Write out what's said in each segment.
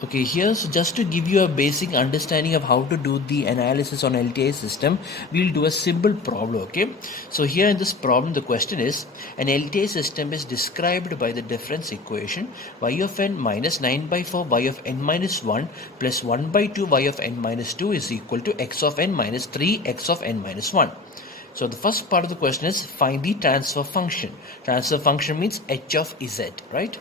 Okay, here's just to give you a basic understanding of how to do the analysis on LTI system, we'll do a simple problem, okay? So here in this problem, the question is, an LTI system is described by the difference equation y of n minus 9 by 4 y of n minus 1 plus 1 by 2 y of n minus 2 is equal to x of n minus 3 x of n minus 1. So the first part of the question is find the transfer function. Transfer function means h of z, right?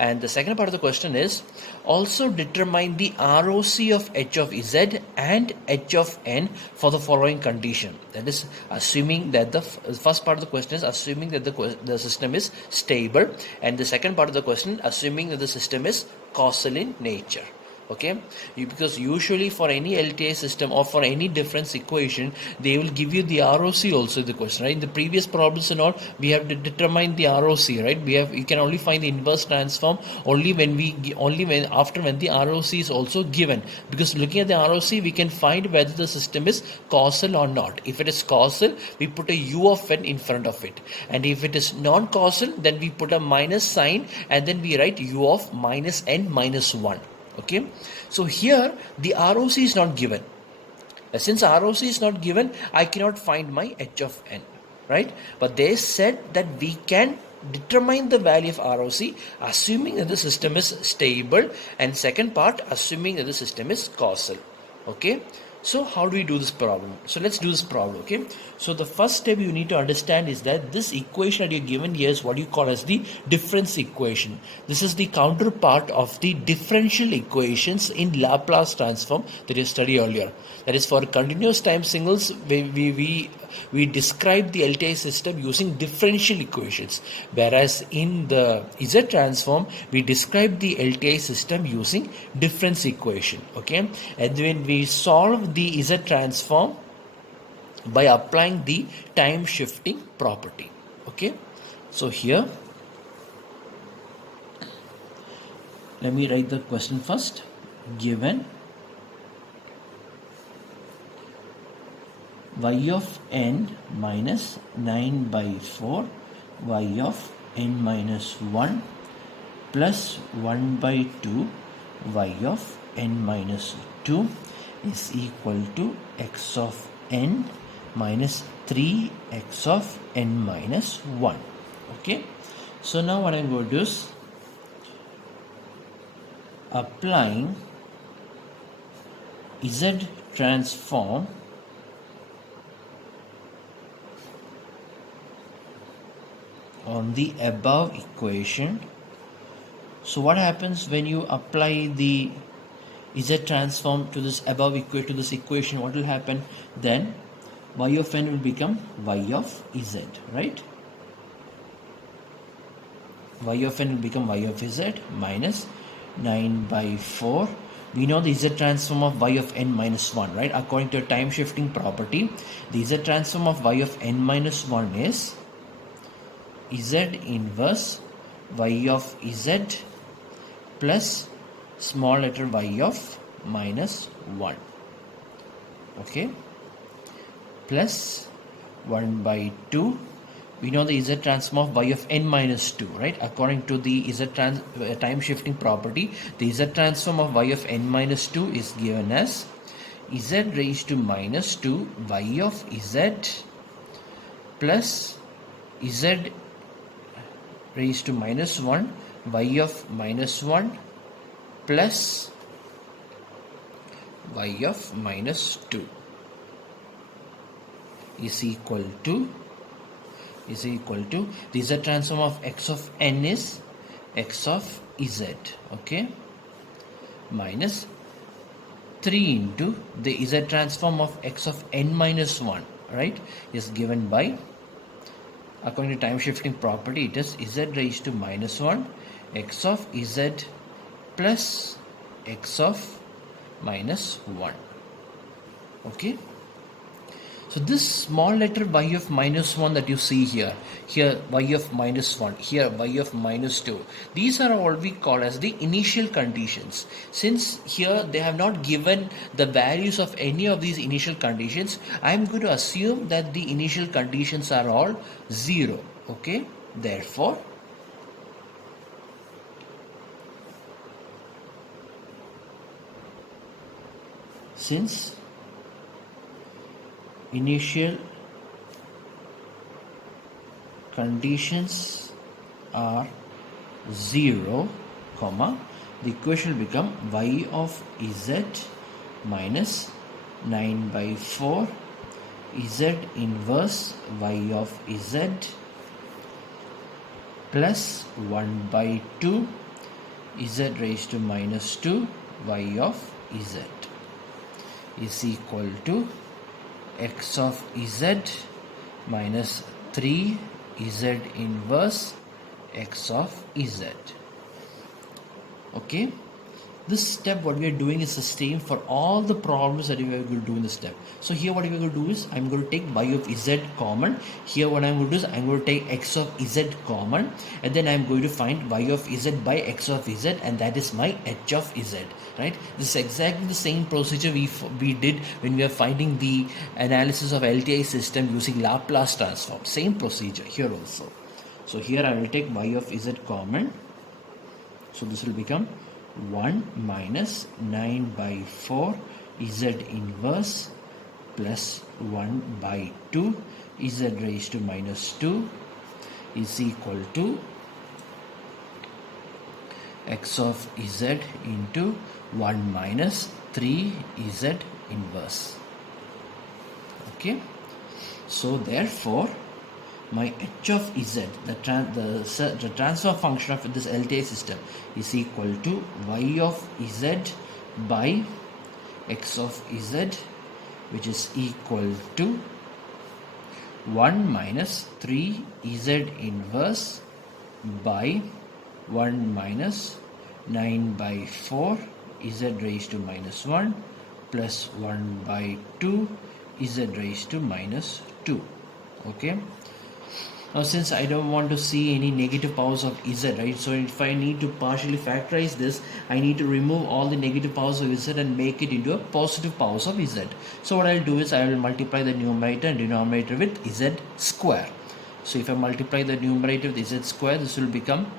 And the second part of the question is also determine the ROC of h of z and h of n for the following condition. That is assuming that the first part of the question is assuming that the system is stable, and the second part of the question assuming that the system is causal in nature. Okay, because usually for any LTI system or for any difference equation, they will give you the ROC also in the question, right? In the previous problems and all, we have to determine the ROC, right? You can only find the inverse transform only when the ROC is also given, because looking at the ROC we can find whether the system is causal or not. If it is causal, we put a u of n in front of it, and if it is non-causal, then we put a minus sign and then we write u of minus n minus 1. Okay, so here the ROC is not given. Since ROC is not given, I cannot find my h of n, right? But they said that we can determine the value of ROC assuming that the system is stable, and second part assuming that the system is causal. Okay, so how do we do this problem? So let's do this problem. Okay, so the first step you need to understand is that this equation that you're given here is what you call as the difference equation. This is the counterpart of the differential equations in Laplace transform that you studied earlier. That is, for continuous time singles, we describe the LTI system using differential equations, whereas in the Z transform we describe the LTI system using difference equation. Okay, and when we solve the Z transform by applying the time shifting property. Okay, so here let me write the question first. Given y of n minus 9 by 4 y of n minus 1 plus 1 by 2 y of n minus 2 is equal to x of n minus 3 x of n minus 1. Okay, so now what I'm going to do is applying Z transform on the above equation. So what happens when you apply the Z transform to this above equation, to this equation? What will happen then? Y of n will become y of z, right? Y of n will become y of z minus 9 by 4. We know the z transform of y of n minus 1, right? According to a time shifting property, the z transform of y of n minus 1 is z inverse y of z plus small letter y of minus 1. Okay, plus 1 by 2. We know the z transform of y of n minus 2, right? According to the time shifting property, the z transform of y of n minus 2 is given as z raised to minus 2 y of z plus z raised to minus 1 y of minus 1 plus y of minus 2 is equal to the z transform of x of n is x of z, okay, minus 3 into the z transform of x of n minus 1, right, is given by, according to time shifting property, it is z raised to minus 1 x of z plus x of minus 1. Okay, so this small letter y of minus 1 that you see here y of minus 1, here y of minus 2, these are all we call as the initial conditions. Since here they have not given the values of any of these initial conditions, I am going to assume that the initial conditions are all 0. Okay, therefore since initial conditions are 0, comma, the equation will become y of z minus 9 by 4 z inverse y of z plus 1 by 2 z raised to minus 2 y of z is equal to x of z minus 3 z inverse x of z. Okay, this step what we are doing is the same for all the problems that we are going to do in this step. So here what we are going to do is I'm going to take y of z common. Here what I'm going to do is I'm going to take x of z common, and then I'm going to find y of z by x of z, and that is my h of z, right? This is exactly the same procedure we did when we are finding the analysis of LTI system using Laplace transform. Same procedure here also. So here I will take y of z common. So this will become 1 minus 9 by 4 z inverse plus 1 by 2 z raised to minus 2 is equal to x of z into 1 minus 3 z inverse. Okay, so therefore my h of z, the transfer function of this LTI system, is equal to y of z by x of z, which is equal to 1 minus 3 z inverse by 1 minus 9 by 4 z raised to minus 1 plus 1 by 2 z raised to minus 2. Okay, now since I don't want to see any negative powers of z, right, so if I need to partially factorize this, I need to remove all the negative powers of z and make it into a positive powers of z. So what I'll do is I will multiply the numerator and denominator with z square. So if I multiply the numerator with z square, this will become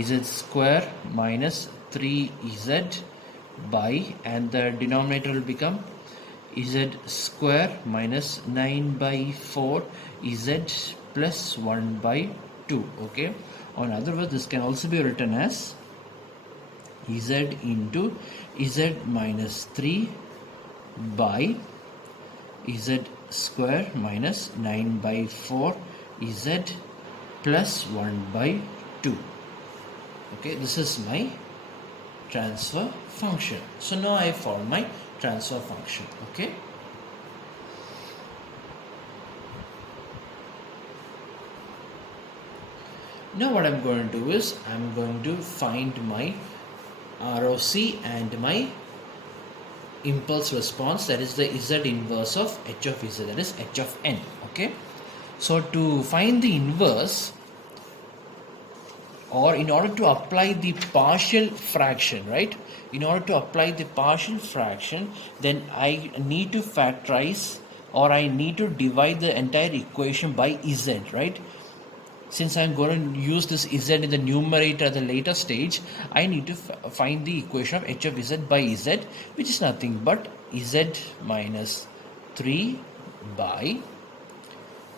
z square minus 3z by, and the denominator will become z square minus 9 by 4 z plus 1 by 2. Okay, on other words, this can also be written as z into z minus 3 by z square minus 9 by 4 z plus 1 by 2. Okay, this is my transfer function. So now I found my transfer function. Okay, now what I'm going to do is I'm going to find my ROC and my impulse response, that is the z inverse of h of z, that is h of n. Okay, so to find the inverse, or in order to apply the partial fraction, right, in order to apply the partial fraction, then I need to factorize, or I need to divide the entire equation by z, right? Since I'm going to use this z in the numerator at the later stage, I need to find the equation of h of z by z, which is nothing but z minus 3 by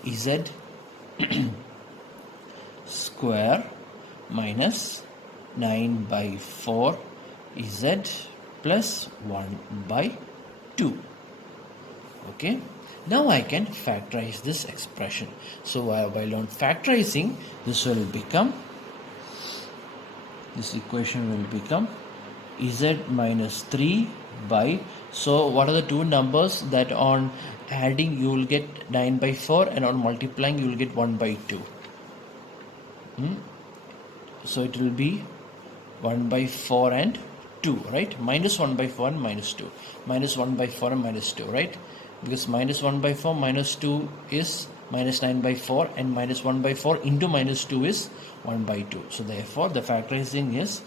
z square minus 9 by 4 z plus 1 by 2. Okay, now I can factorize this expression. So while on factorizing, this will become, this equation will become z minus 3 by, so what are the two numbers that on adding you will get 9 by 4, and on multiplying you will get 1 by 2. So it will be 1 by 4 and 2, right? Minus 1 by 4 and minus 2. Minus 1 by 4 and minus 2, right? Because minus 1 by 4 minus 2 is minus 9 by 4, and minus 1 by 4 into minus 2 is 1 by 2. So therefore the factorizing is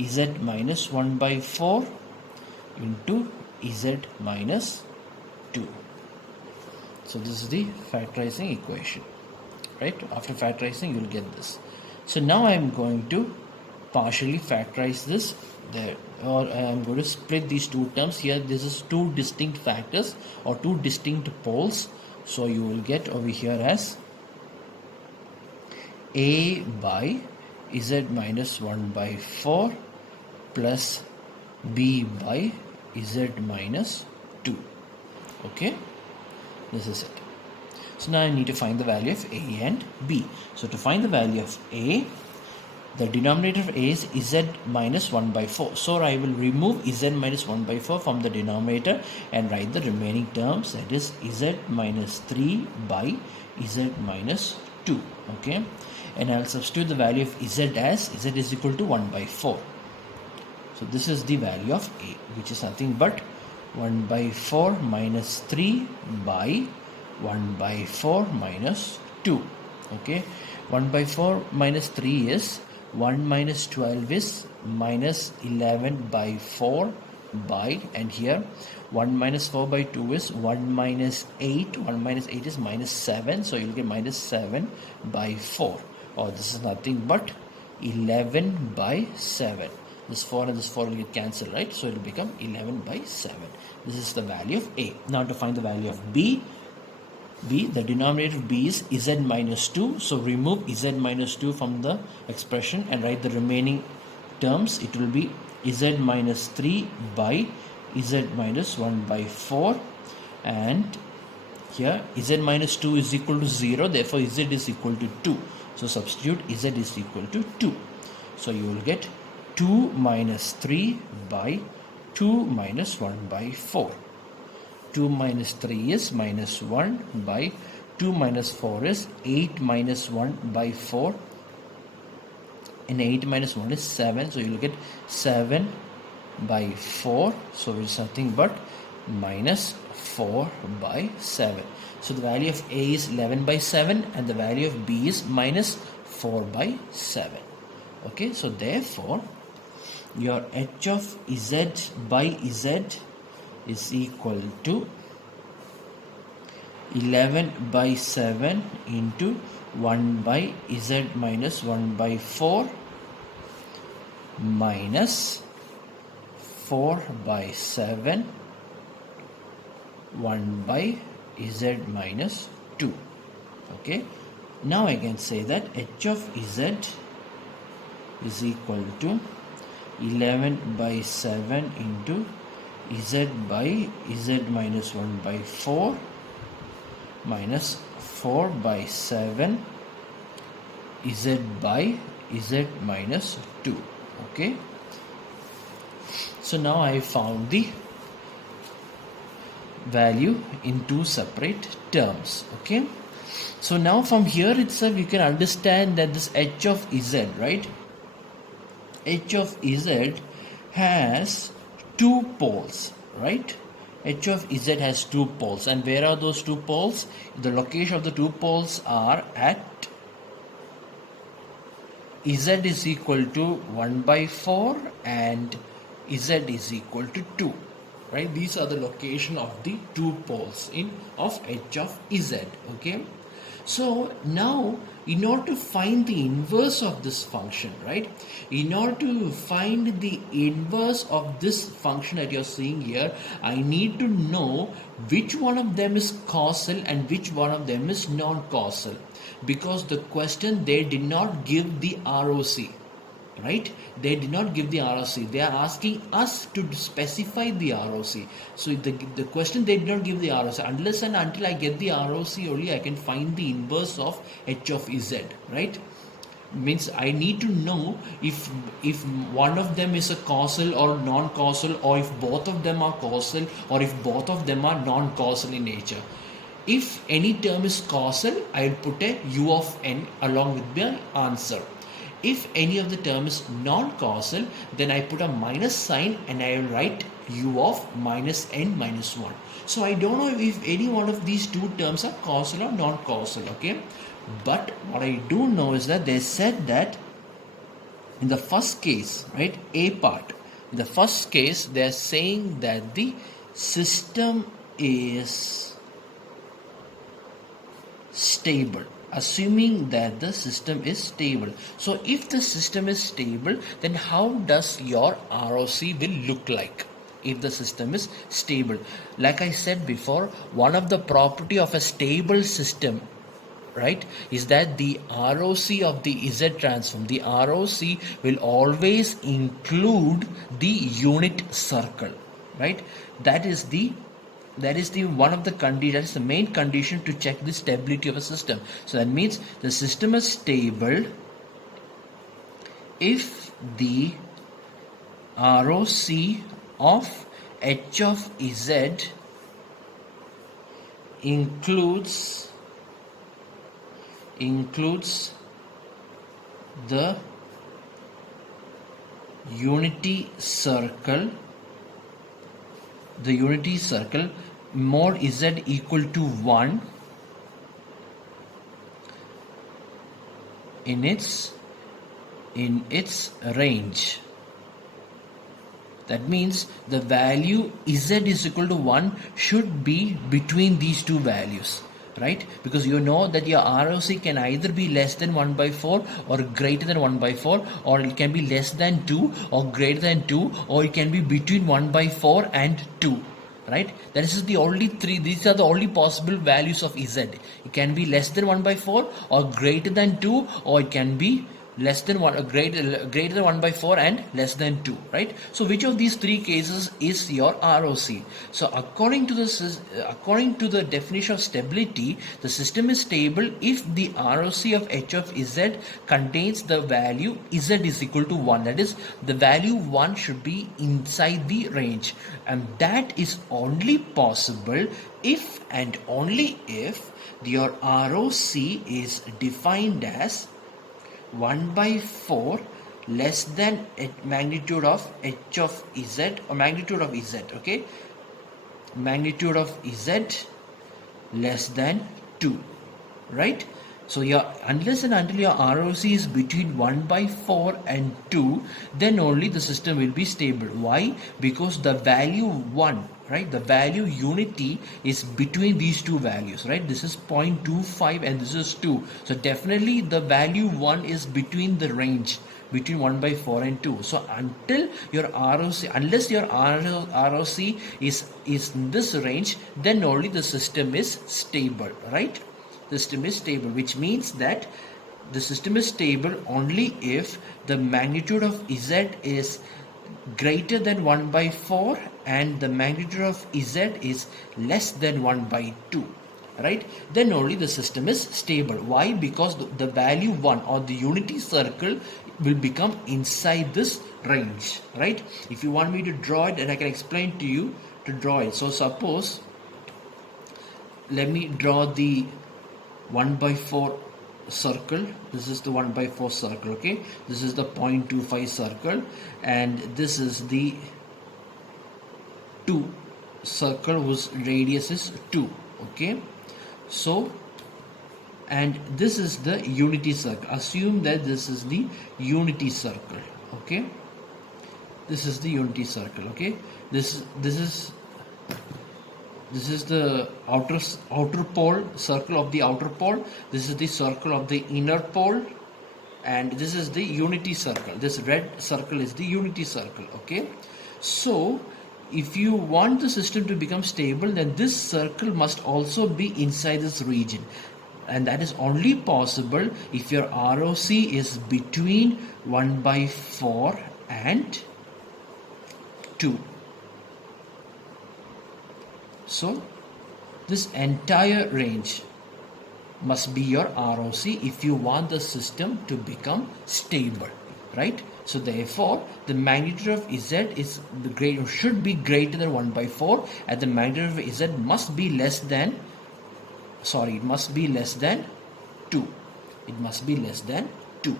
z minus 1 by 4 into z minus 2. So this is the factorizing equation, right? After factorizing you will get this. So now I am going to partially factorize this there, or I am going to split these two terms here. This is two distinct factors or two distinct poles, so you will get over here as a by z minus 1 by 4 plus b by z minus 2. Okay, this is it. So now I need to find the value of a and b. So to find the value of a, the denominator of a is z minus 1 by 4. So I will remove z minus 1 by 4 from the denominator and write the remaining terms, that is z minus 3 by z minus 2. Okay, and I'll substitute the value of z as z is equal to 1 by 4. So this is the value of a, which is nothing but 1 by 4 minus 3 by 1 by 4 minus 2. Okay, 1 by 4 minus 3 is 1 minus 12 is minus 11 by 4 by, and here 1 minus 4 by 2 is 1 minus 8. 1 minus 8 is minus 7, so you'll get minus 7 by 4, or this is nothing but 11 by 7. This 4 and this 4 will get cancelled, right? So it will become 11 by 7. This is the value of a. Now to find the value of b, the denominator of b is z minus 2. So remove z minus 2 from the expression and write the remaining terms. It will be z minus 3 by z minus 1 by 4, and here z minus 2 is equal to 0, therefore z is equal to 2. So substitute z is equal to 2. So you will get 2 minus 3 by 2 minus 1 by 4. 2 minus 3 is minus 1 by 2 minus 4 is 8 minus 1 by 4, and 8 minus 1 is 7, so you will get 7 by 4, so it's nothing but minus 4 by 7. So the value of a is 11 by 7 and the value of b is minus 4 by 7. Okay, so therefore your h of z by z is equal to 11 by 7 into 1 by z minus 1 by 4 minus 4 by 7 1 by z minus 2. Okay, now I can say that h of z is equal to 11 by 7 into z by z minus 1 by 4 minus 4 by 7 z by z minus 2. Okay, so now I found the value in two separate terms. Okay, so now from here itself you can understand that this h of z, right, h of z has two poles, right? H of z has two poles, and where are those two poles? The location of the two poles are at z is equal to 1 by 4 and z is equal to 2, right? These are the location of the two poles of h of z. Okay, so now in order to find the inverse of this function, right, in order to find the inverse of this function that you're seeing here, I need to know which one of them is causal and which one of them is non-causal, because the question, they did not give the ROC, right? They did not give the ROC. They are asking us to specify the ROC. So the question, they did not give the ROC. Unless and until I get the ROC only I can find the inverse of h of z, right? Means I need to know if one of them is a causal or non-causal, or if both of them are causal, or if both of them are non-causal in nature. If any term is causal, I will put a u of n along with my answer. If any of the term is non-causal, then I put a minus sign and I will write u of minus n minus 1. So I don't know if any one of these two terms are causal or non-causal. Okay, but what I do know is that they said that in the first case, right, a part, in the first case they are saying that the system is stable, assuming that the system is stable. So if the system is stable, then how does your ROC will look like? If the system is stable, like I said before, one of the property of a stable system, right, is that the ROC of the Z transform, the ROC will always include the unit circle, right? That is the one of the conditions, that is the main condition to check the stability of a system. So that means the system is stable if the ROC of H of Z includes the unity circle mod Z equal to 1 in its range. That means the value Z is equal to 1 should be between these two values, right? Because you know that your ROC can either be less than 1 by 4 or greater than 1 by 4, or it can be less than 2 or greater than 2, or it can be between 1 by 4 and 2. Right? That is the only three. These are the only possible values of Z. It can be less than 1 by 4 or greater than 2, or it can be less than 1 greater than 1 by 4 and less than 2, right? So which of these three cases is your ROC? So according to the definition of stability, the system is stable if the ROC of H of Z contains the value Z is equal to 1. That is, the value 1 should be inside the range, and that is only possible if and only if your ROC is defined as 1 by 4 less than magnitude of H of Z, or magnitude of Z, okay? Magnitude of Z less than 2, right? So unless and until your ROC is between 1 by 4 and 2, then only the system will be stable. Why? Because the value 1, right, the value unity is between these two values, right? This is 0.25 and this is 2. So definitely the value 1 is between the range between 1 by 4 and 2. So until your ROC, unless your ROC is in this range, then only the system is stable, right? The system is stable, which means that the system is stable only if the magnitude of Z is greater than 1 by 4 and the magnitude of Z is less than 1 by 2, right? Then only the system is stable. Why? Because the value 1 or the unity circle will become inside this range, right? If you want me to draw it, then I can explain to you to draw it. So suppose, let me draw the 1 by 4 circle. This is the 1 by 4 circle, okay? This is the 0.25 circle, and this is the 2 circle whose radius is 2, okay? So, and this is the unity circle. Assume that this is the unity circle, okay? This is the unity circle, okay? This is the outer pole, circle of the outer pole. This is the circle of the inner pole, and this is the unity circle. This red circle is the unity circle, okay? So if you want the system to become stable, then this circle must also be inside this region, and that is only possible if your ROC is between 1 by 4 and 2. So this entire range must be your ROC if you want the system to become stable, right? So therefore the magnitude of Z is should be greater than 1 by 4, and the magnitude of Z must be less than, it must be less than 2. It must be less than 2.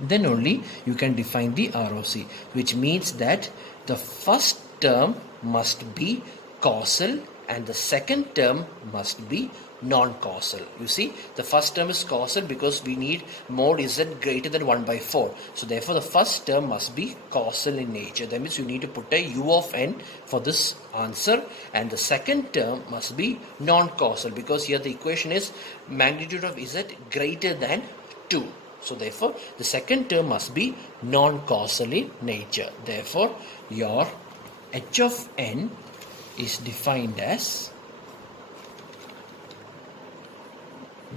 Then only you can define the ROC, which means that the first term must be causal and the second term must be non-causal. You see, the first term is causal because we need mod z greater than 1 by 4. So therefore the first term must be causal in nature. That means you need to put a u of n for this answer, and the second term must be non-causal because here the equation is magnitude of z greater than 2. So therefore the second term must be non-causal in nature. Therefore your h of n is defined as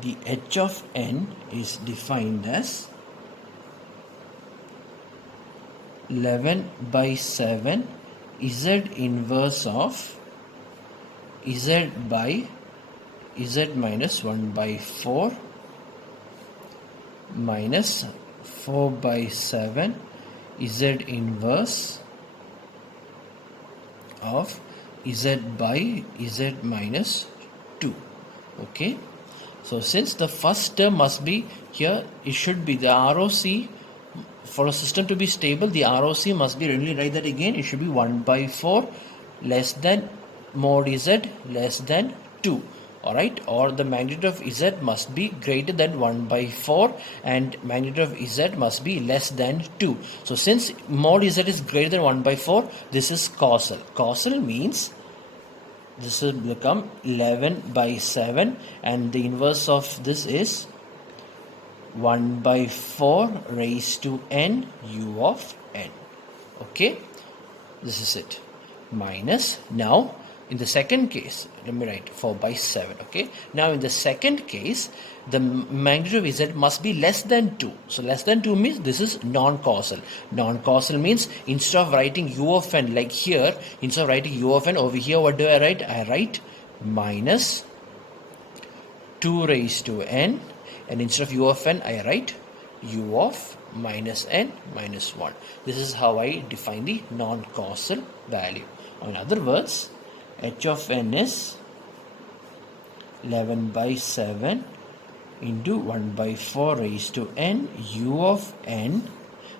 the h of n is defined as 11 by 7 z inverse of z by z minus 1 by 4 minus 4 by 7 z inverse of z by z minus 2. Okay, so since the first term must be here, it should be the ROC. For a system to be stable, the ROC must be, let me write that again, it should be 1 by 4 less than mod z less than 2. Alright, or the magnitude of z must be greater than 1 by 4 and magnitude of z must be less than 2. So since mod z is greater than 1 by 4, this is causal. Causal means this will become 11 by 7 and the inverse of this is 1 by 4 raised to n u of n. Okay, this is it. Minus, now in the second case, let me write 4 by 7. Okay, now in the second case, the magnitude of z must be less than 2. So less than 2 means this is non-causal. Non-causal means instead of writing u of n like here, instead of writing u of n over here, what do I write? I write minus 2 raised to n, and instead of u of n, I write u of minus n minus 1. This is how I define the non-causal value. In other words, h of n is 11 by 7 into 1 by 4 raised to n u of n,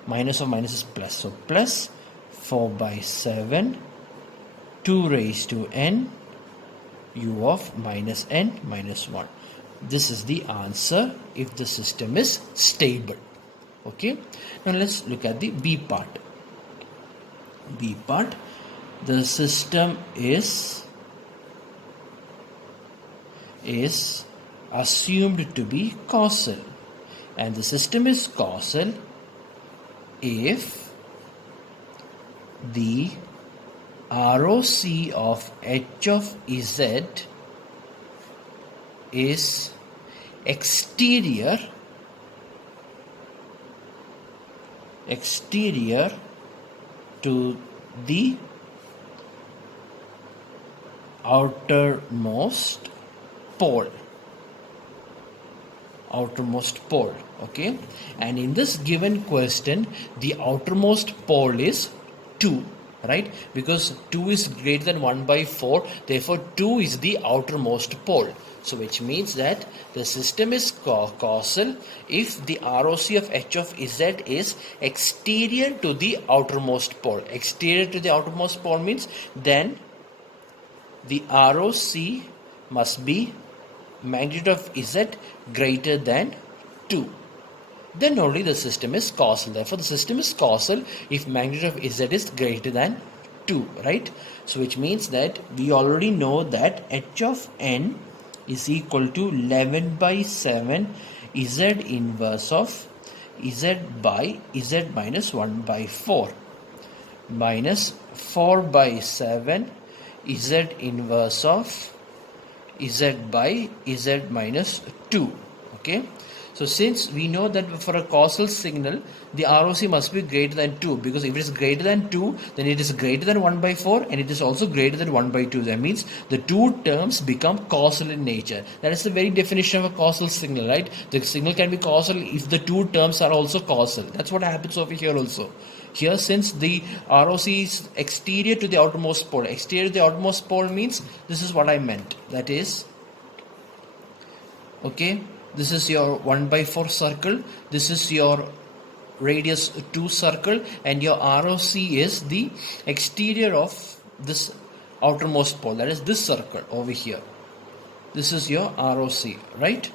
minus of minus is plus, so plus 4 by 7 2 raised to n u of minus n minus 1. This is the answer if the system is stable. Okay, now let's look at the B part. B part, the system is assumed to be causal, and the system is causal if the ROC of h of z is exterior to the outermost pole. Okay, and in this given question the outermost pole is 2, right? Because 2 is greater than 1 by 4, therefore 2 is the outermost pole. So which means that the system is causal if the ROC of h of z is exterior to the outermost pole. Exterior to the outermost pole means then the ROC must be magnitude of z greater than 2. Then only the system is causal. Therefore the system is causal if magnitude of z is greater than 2, right? So which means that we already know that h of n is equal to 11 by 7 z inverse of z by z minus 1 by 4 minus 4 by 7 z inverse of z by z minus 2. Okay, so since we know that for a causal signal the ROC must be greater than 2, because if it is greater than 2 then it is greater than 1 by 4 and it is also greater than 1 by 2. That means the two terms become causal in nature. That is the very definition of a causal signal, right? The signal can be causal if the two terms are also causal. That's what happens over here also. Here, since the ROC is exterior to the outermost pole, exterior to the outermost pole means this is what I meant. That is, okay, this is your 1 by 4 circle, this is your radius 2 circle, and your ROC is the exterior of this outermost pole, that is this circle over here. this is your ROC, right?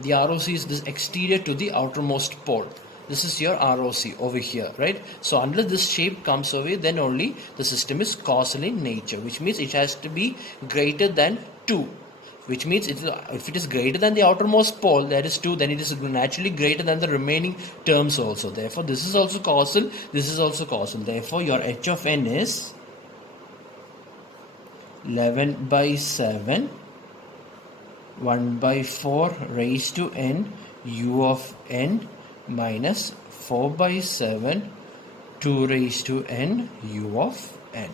The ROC is this exterior to the outermost pole. This is your ROC over here, right? So unless this shape comes away, then only the system is causal in nature, which means it has to be greater than 2. Which means if it is greater than the outermost pole, that is 2, then it is naturally greater than the remaining terms also. Therefore, this is also causal, this is also causal. Therefore, your H of n is 11 by 7, 1 by 4 raised to n, u of n minus 4 by 7, 2 raised to n, u of n.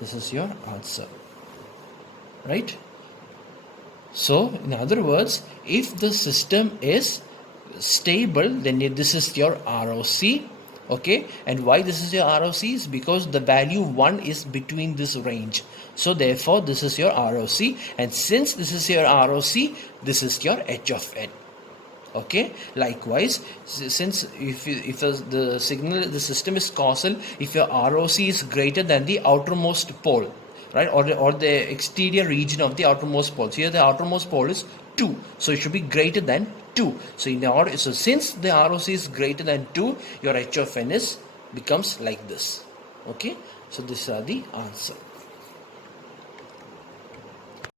This is your answer, right? So, in other words, if the system is stable, then this is your ROC, okay? And why this is your ROC is because the value 1 is between this range. So, therefore, this is your ROC. And since this is your ROC, this is your H of n. Okay, likewise, since if the system is causal, if your ROC is greater than the outermost pole, right, or the exterior region of the outermost pole. So here the outermost pole is 2, so it should be greater than 2. So in the order, so since the ROC is greater than 2, your H of n becomes like this. Okay, so these are the answer.